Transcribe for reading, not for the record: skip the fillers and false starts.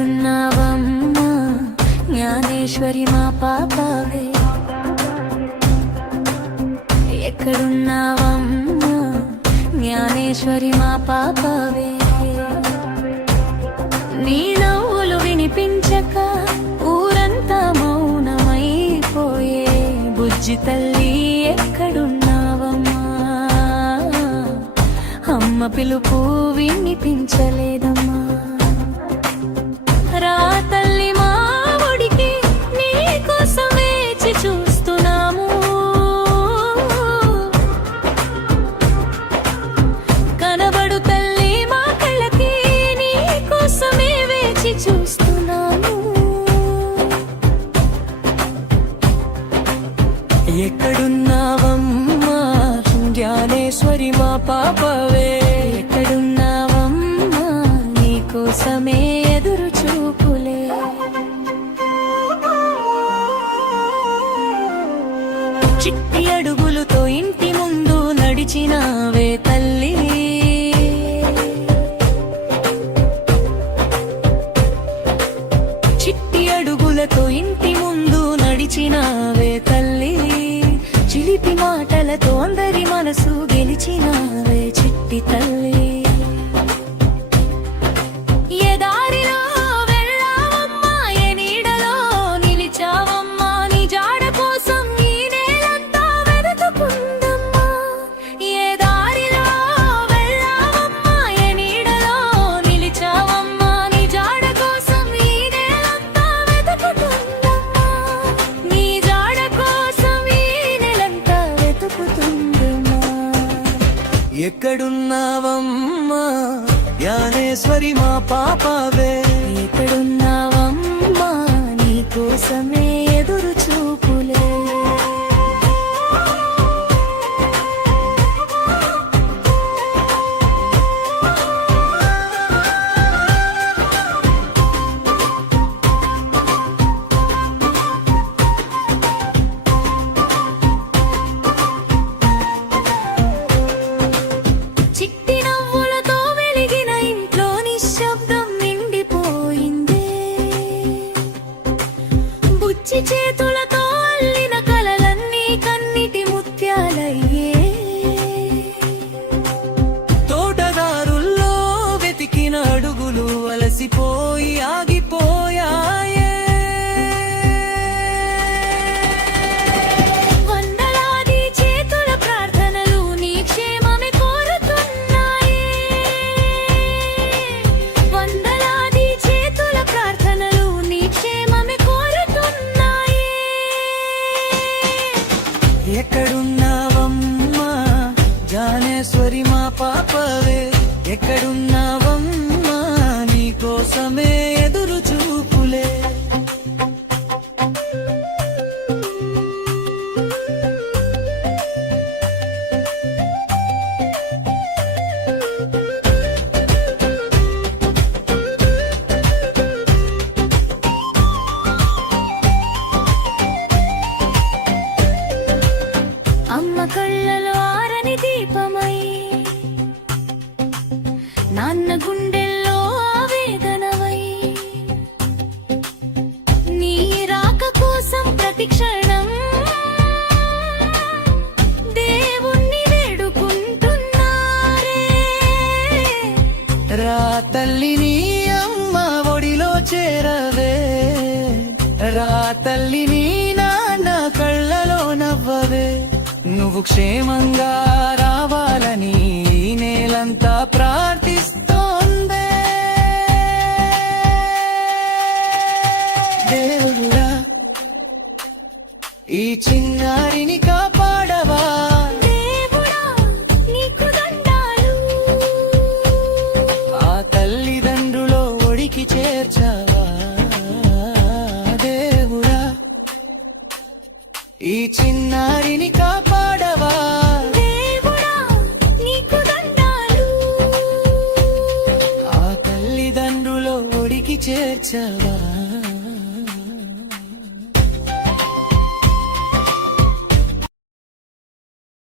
ఎక్కడున్నావమ్మా జ్ఞానేశ్వరి మా పాపవే, ఎక్కడున్నావమ్మా జ్ఞానేశ్వరి మా పాపవే. నీ నవ్వులు వినిపించక ఊరంతా మౌనమైపోయే బుజ్జి తల్లి ఎక్కడున్నావమ్మా, అమ్మ పిలుపు వినిపించలేదమ్మా. రా తల్లి మా ఒడికి నీ కోసం వేచి చూస్తున్నాము, కనబడు తల్లి మా కళ్ళకి నీ కోసమే వేచి చూస్తున్నాము. ఎక్కడున్నావమ్మా జ్ఞానేశ్వరి మా పాపవే, ఎక్కడున్నావమ్మా నీ కోసమే ఎదురు చూపులే. చిట్టి అడుగులతో ఇంటి ముందు నడిచినావే తల్లి, చిట్టి అడుగులతో ఇంటి ముందు నడిచినావే తల్లి. చిలిపి మాటలతో అందరి మనసు గెలిచినావే చిట్టి తల్లి. ఎక్కడున్నావమ్మా జ్ఞానేశ్వరి మా పాపవే, ఎక్కడున్నావమ్మా నీ కోసమే ఎదురు చూపులే. చేతులతో అల్లిన కలలన్నీ కన్నిటి ముత్యాలయ్యే, తోటదారుల్లో వెతికిన అడుగులు అలసిపోయి ఆగిపోయాయే. వందలాది చేతుల ప్రార్థనలు నీ క్షేమమే కోరుతున్నాయే, వందలాది చేతుల ప్రార్థనలు నీ క్షేమమే ఎక్కడున్నావమ్మా జ్ఞానేశ్వరి మా పాపవే, ఎక్కడున్నావమ్మా నీ కోసమే ఎదురు చూపులే. అమ్మ కళ్ళలో ఆరని దీపమై, నాన్న గుండెల్లో ఆవేదనవై, నీ రాక కోసం ప్రతిక్షణం దేవుణ్ణి వేడుకుంటున్నారే. రా తల్లి నీ అమ్మ ఒడిలో చేరవే, రా తల్లి నీ నాన్న కళ్ళలో నవ్వవే. నువ్వు క్షేమంగా రావాలని ఈ నేలంతా ప్రార్థిస్తోందే. దేవుడా ఈ చిన్నారిని కాపాడవా, దేవుడా నీకు దండాలు. ఆ తల్లిదండ్రులో ఒడికి చేర్చావా దేవుడా, ఈ చిన్నారిని కాపాడవా, దేవుడా నీకు దండాలు. ఆ తల్లిదండ్రులో ఒడికి చేర్చావా.